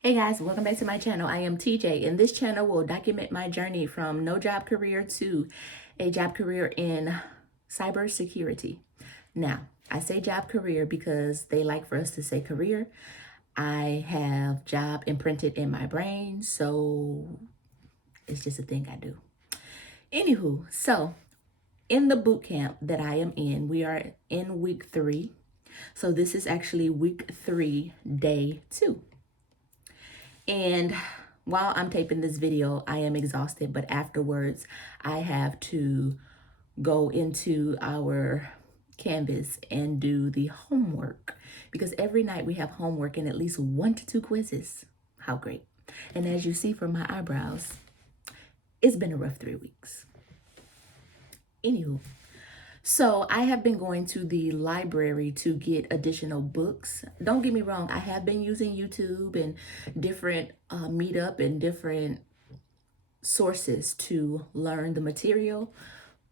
Hey guys, welcome back to my channel. I am TJ, and this channel will document my journey from no job career to a job career in cybersecurity. Now, I say job career because they like for us to say career. I have job imprinted in my brain, so it's just a thing I do. Anywho, so in the boot camp that I am in, we are in week 3. So this is actually week 3, day 2. And while I'm taping this video, I am exhausted, but afterwards I have to go into our Canvas and do the homework because every night we have homework and at least 1 to 2 quizzes. How great. And as you see from my eyebrows, it's been a rough 3 weeks. Anywho, so I have been going to the library to get additional books. Don't get me wrong, I have been using YouTube and different Meetup and different sources to learn the material,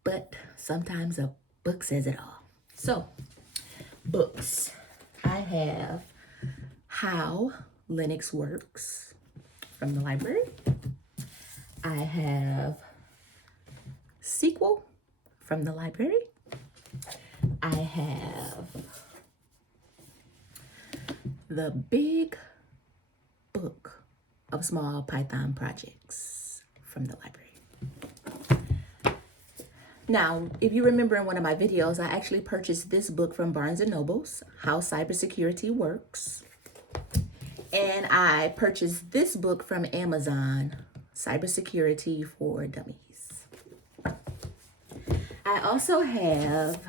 but sometimes a book says it all. So, books. I have How Linux Works from the library. I have Sequel from the library. I have The Big Book of Small Python Projects from the library. Now, if you remember in one of my videos, I actually purchased this book from Barnes & Noble's, How Cybersecurity Works. And I purchased this book from Amazon, Cybersecurity for Dummies. I also have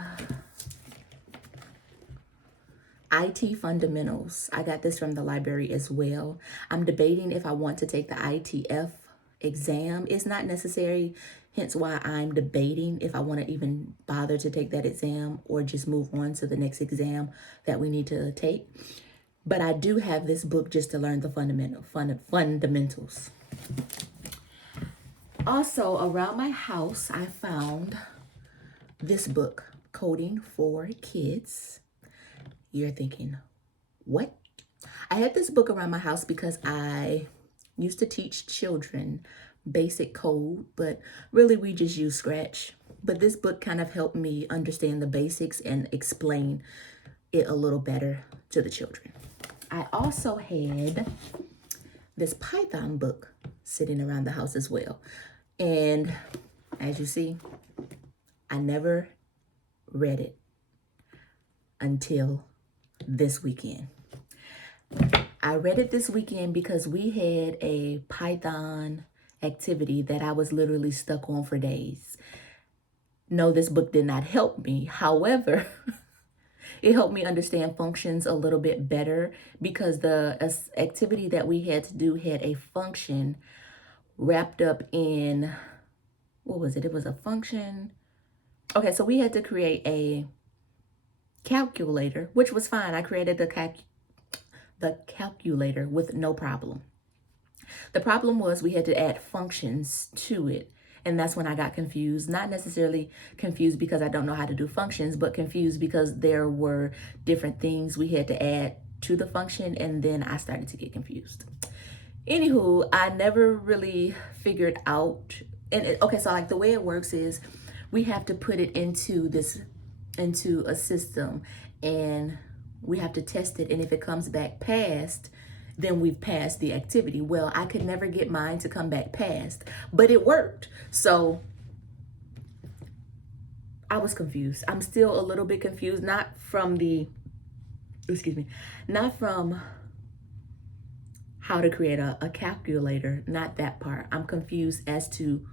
IT Fundamentals. I got this from the library as well. I'm debating if I want to take the ITF exam. It's not necessary, hence why I'm debating if I want to even bother to take that exam or just move on to the next exam that we need to take. But I do have this book just to learn the fundamentals. Also, around my house, I found this book, Coding for Kids. You're thinking, what? I had this book around my house because I used to teach children basic code, but really we just use Scratch. But this book kind of helped me understand the basics and explain it a little better to the children. I also had this Python book sitting around the house as well. And as you see, I never read it until this weekend. I read it this weekend because we had a Python activity that I was literally stuck on for days. No, this book did not help me. However, it helped me understand functions a little bit better because the activity that we had to do had a function wrapped up in, what was it? It was a function. Okay, so we had to create a calculator, which was fine. I created the calculator with no problem. The problem was we had to add functions to it. And that's when I got confused. Not necessarily confused because I don't know how to do functions, but confused because there were different things we had to add to the function. And then I started to get confused. Anywho, I never really figured out. Okay, so like the way it works is we have to put it into a system and we have to test it. And if it comes back passed, then we've passed the activity. Well, I could never get mine to come back passed, but it worked. So I was confused. I'm still a little bit confused, not from how to create a calculator, not that part. I'm confused as to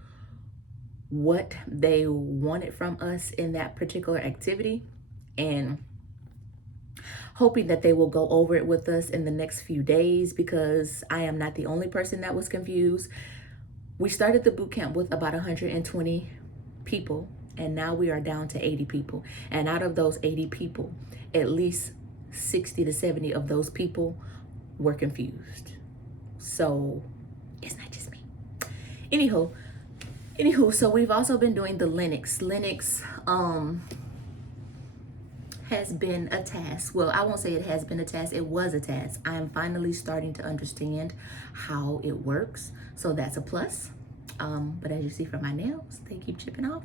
what they wanted from us in that particular activity and hoping that they will go over it with us in the next few days because I am not the only person that was confused. We started the boot camp with about 120 people and now we are down to 80 people. And out of those 80 people, at least 60 to 70 of those people were confused. So it's not just me. Anywho, so we've also been doing the Linux. has been a task. Well, I won't say it has been a task. It was a task. I am finally starting to understand how it works. So that's a plus. But as you see from my nails, they keep chipping off.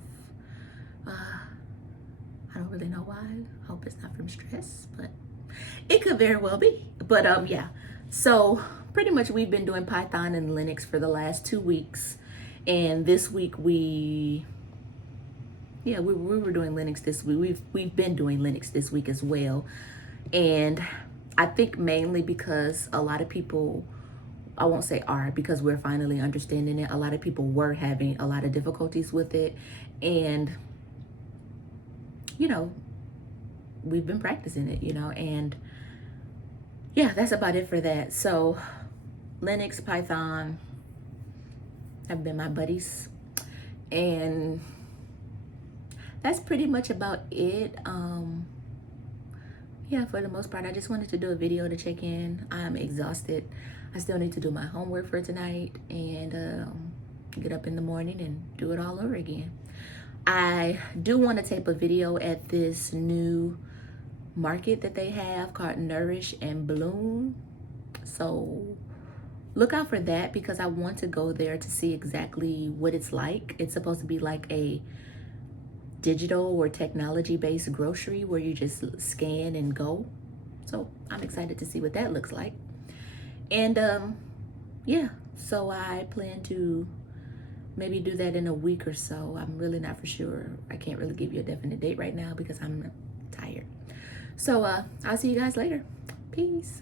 I don't really know why. I hope it's not from stress, but it could very well be. But yeah. So pretty much we've been doing Python and Linux for the last 2 weeks. And this week we were doing Linux this week. We've been doing Linux this week as well. And I think mainly because a lot of people, I won't say are, because we're finally understanding it. A lot of people were having a lot of difficulties with it. And, you know, we've been practicing it, you know, and yeah, that's about it for that. So Linux, Python have been my buddies. And that's pretty much about it. Yeah, for the most part, I just wanted to do a video to check in. I'm exhausted. I still need to do my homework for tonight and get up in the morning and do it all over again. I do want to tape a video at this new market that they have called Nourish and Bloom. So look out for that, because I want to go there to see exactly what it's like. It's supposed to be like a digital or technology based grocery where you just scan and go. So I'm excited to see what that looks like. And yeah, so I plan to maybe do that in a week or so. I'm really not for sure. I can't really give you a definite date right now because I'm tired. So I'll see you guys later. Peace.